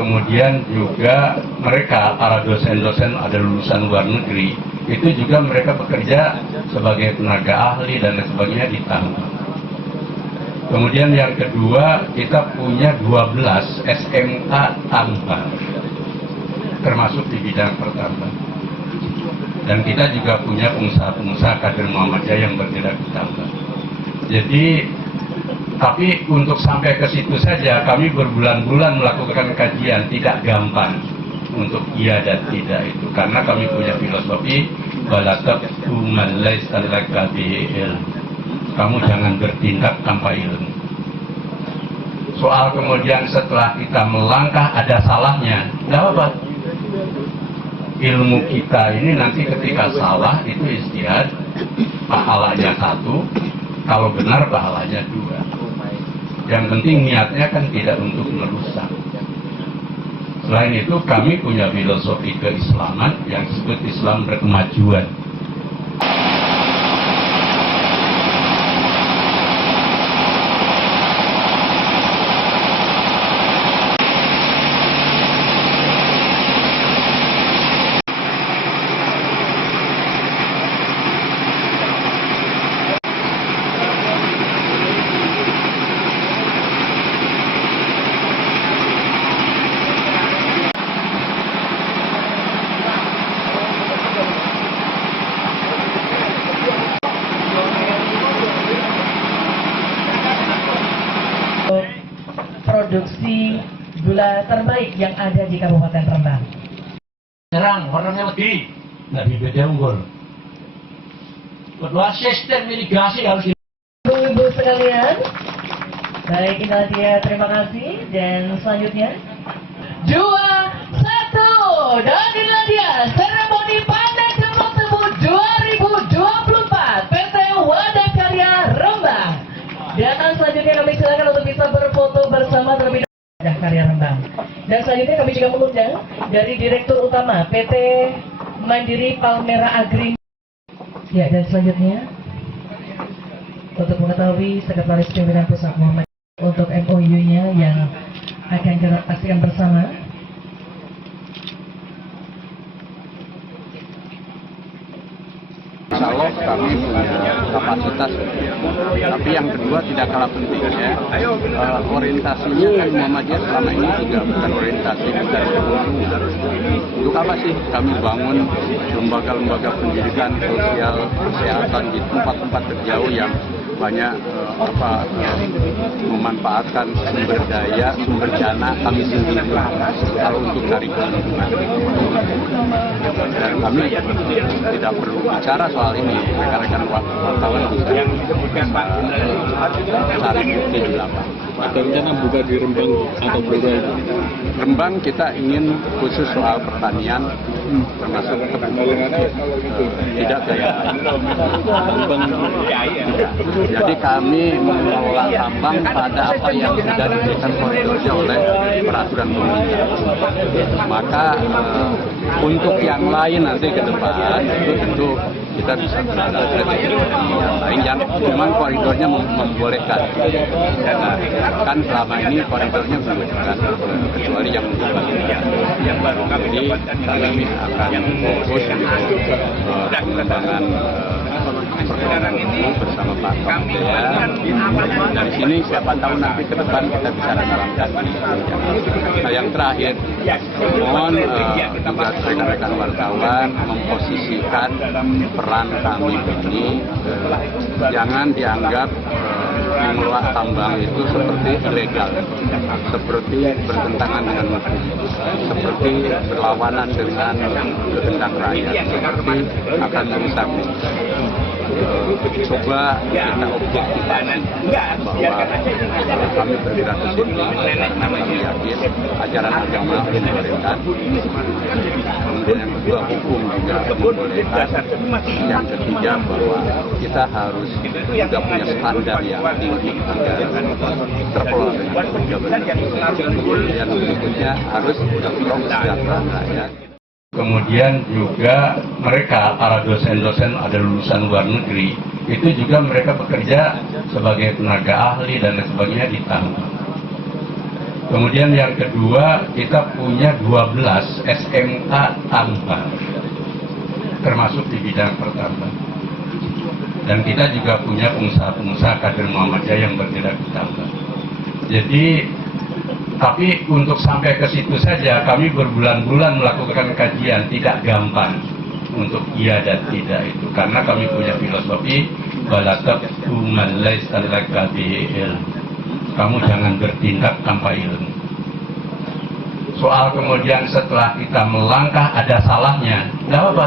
kemudian juga mereka para dosen-dosen ada lulusan luar negeri, itu juga mereka bekerja sebagai tenaga ahli dan lain sebagainya ditambah. Kemudian yang kedua, kita punya 12 SMK tambang, termasuk di bidang pertambangan. Dan kita juga punya pengusaha-pengusaha kader Muhammadiyah yang bergerak di tambang. Jadi, tapi untuk sampai ke situ saja, kami berbulan-bulan melakukan kajian, tidak gampang untuk iya dan tidak itu. Karena kami punya filosofi, balatab man laisa laka bihi ilm. Kamu jangan bertindak tanpa ilmu. Soal kemudian setelah kita melangkah ada salahnya, tidak apa. Ilmu kita ini nanti ketika salah itu istihad, pahalanya 1, kalau benar pahalanya 2. Yang penting niatnya kan tidak untuk merusak. Selain itu kami punya filosofi keislaman yang disebut Islam berkemajuan. Produksi gula terbaik yang ada di Kabupaten Rembang. Serang warnanya lagi, nggak bibitnya unggul. Kedua, sistem irigasi harus Ibu sekalian, baik inilah dia, terima kasih. Dan selanjutnya 2, 1, dan inilah dia seremoni panen jeruk tebu 2024 PT Wadah Karya Rembang. Dan selanjutnya kami silakan untuk bisa berfoto bersama terlebih dahulu Wadah Karya Rembang. Dan selanjutnya kami juga mengundang dari Direktur Utama PT Mandiri Palmera Agri. Ya, dan selanjutnya untuk mengetahui Sekretaris Pimpinan Pusat Muhammadiyah untuk MOU-nya yang akan kita pastikan bersama. Insya Allah kami punya kapasitas, tapi yang kedua tidak kalah pentingnya, orientasinya kan Muhammadiyah selama ini juga bukan orientasi bukan untuk apa sih kami bangun lembaga-lembaga pendidikan, sosial, kesehatan di tempat-tempat terjauh yang banyak memanfaatkan sumber daya, sumber dana kami sendiri kalau untuk cari keuntungan. Dan kami tidak perlu bicara soal ini, rekan-rekan wartawan bisa cari bukti di lapangan. Ada rencana buka di Rembang atau Blora itu? Rembang kita ingin khusus soal pertanian, termasuk tidak gaya. Jadi kami mengelola tambang pada apa yang sudah diberikan koridornya oleh peraturan pemerintah. Maka untuk yang lain nanti ke depan itu tentu kita bisa berada di yang lain yang cuma koridornya membolehkan. Kan selama ini koridornya membolehkan kecuali yang baru. Jadi kami akan fokus pengembangan perkembangan ini bersama Pak Kapolda. Dari sini siapa tahu nanti ke depan kita bisa mengembangkan. Nah yang terakhir, mohon juga rekan-rekan wartawan memposisikan peran kami ini, jangan dianggap mengelola tambang itu seperti ilegal, seperti bertentangan dengan hukum, seperti berlawanan dengan kehendak rakyat, seperti akan merusak. Coba kita objektifkan bahwa kami bergerak ke sini, kami yakin ajaran agama membolehkan. Kemudian yang kedua, hukum juga membolehkan. Yang ketiga, bahwa kita harus juga punya standar yang tinggi agar terkelola dengan pejabat. Yang berikutnya harus mendorong kesejahteraan rakyat. Kemudian juga mereka para dosen-dosen ada lulusan luar negeri, itu juga mereka bekerja sebagai tenaga ahli dan lain sebagainya ditambah. Kemudian yang kedua, kita punya 12 SMK tambang, termasuk di bidang pertambangan. Dan kita juga punya pengusaha-pengusaha kader Muhammadiyah yang bergerak di tambang. Jadi, tapi untuk sampai ke situ saja, kami berbulan-bulan melakukan kajian, tidak gampang untuk iya dan tidak itu. Karena kami punya filosofi, balatab man laisa laka bihi ilm. Kamu jangan bertindak tanpa ilmu. Soal kemudian setelah kita melangkah ada salahnya, tidak apa.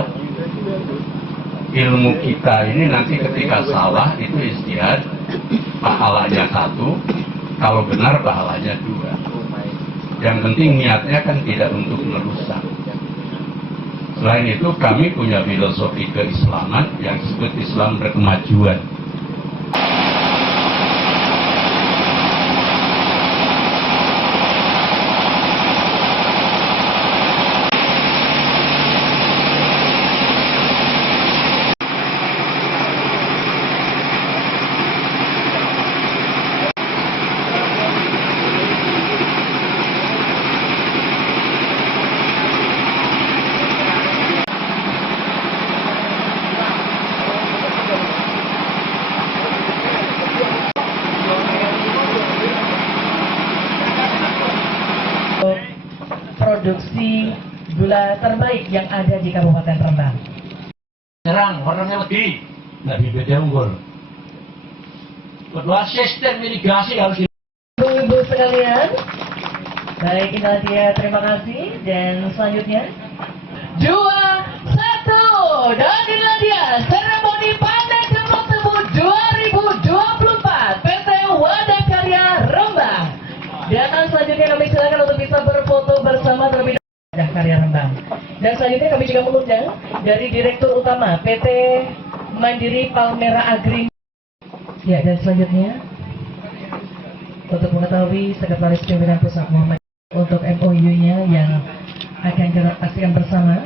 Ilmu kita ini nanti ketika salah itu istihad, pahalanya 1, kalau benar pahalanya 2. Yang penting niatnya kan tidak untuk merusak. Selain itu kami punya filosofi keislaman yang disebut Islam berkemajuan. Produksi gula terbaik yang ada di Kabupaten Rembang. Serang, warnanya putih. Nah, bibitnya unggul. Kedua, sistem irigasi harus Ibu-ibu sekalian, baik Inadia, terima kasih. Dan selanjutnya, 2-1 dan Inadia, seremoni panen jamur tebu 2024 PT Wadah Karya Rembang. Dan selanjutnya kami silakan untuk bisa berfoto bersama terlebih dahulu Wadah Karya Rembang. Dan selanjutnya kami juga mengundang dari Direktur Utama PT Mandiri Palmera Agri. Ya, dan selanjutnya untuk mengetahui Sekretaris Pimpinan Pusat Muhammad untuk MOU-nya yang akan kita pastikan bersama.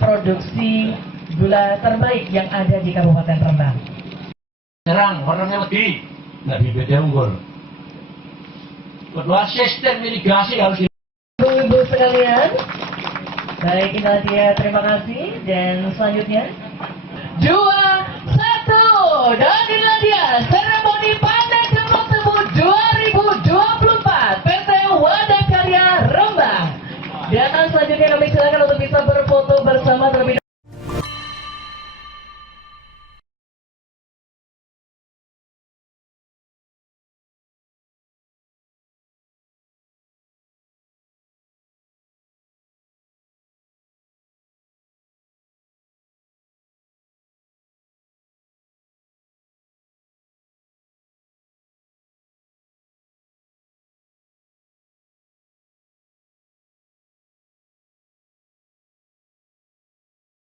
Produksi gula terbaik yang ada di Kabupaten Rembang. serang, warnanya putih. Nah, bibitnya unggul. Kedua, sistem irigasi harus Ibu-ibu sekalian, baik Inadia, terima kasih. Dan selanjutnya, 2-1 dan Inadia, seremoni panen jamur tebu 2024 PT Wadah Karya Rembang. Dan selanjutnya kami silakan untuk bisa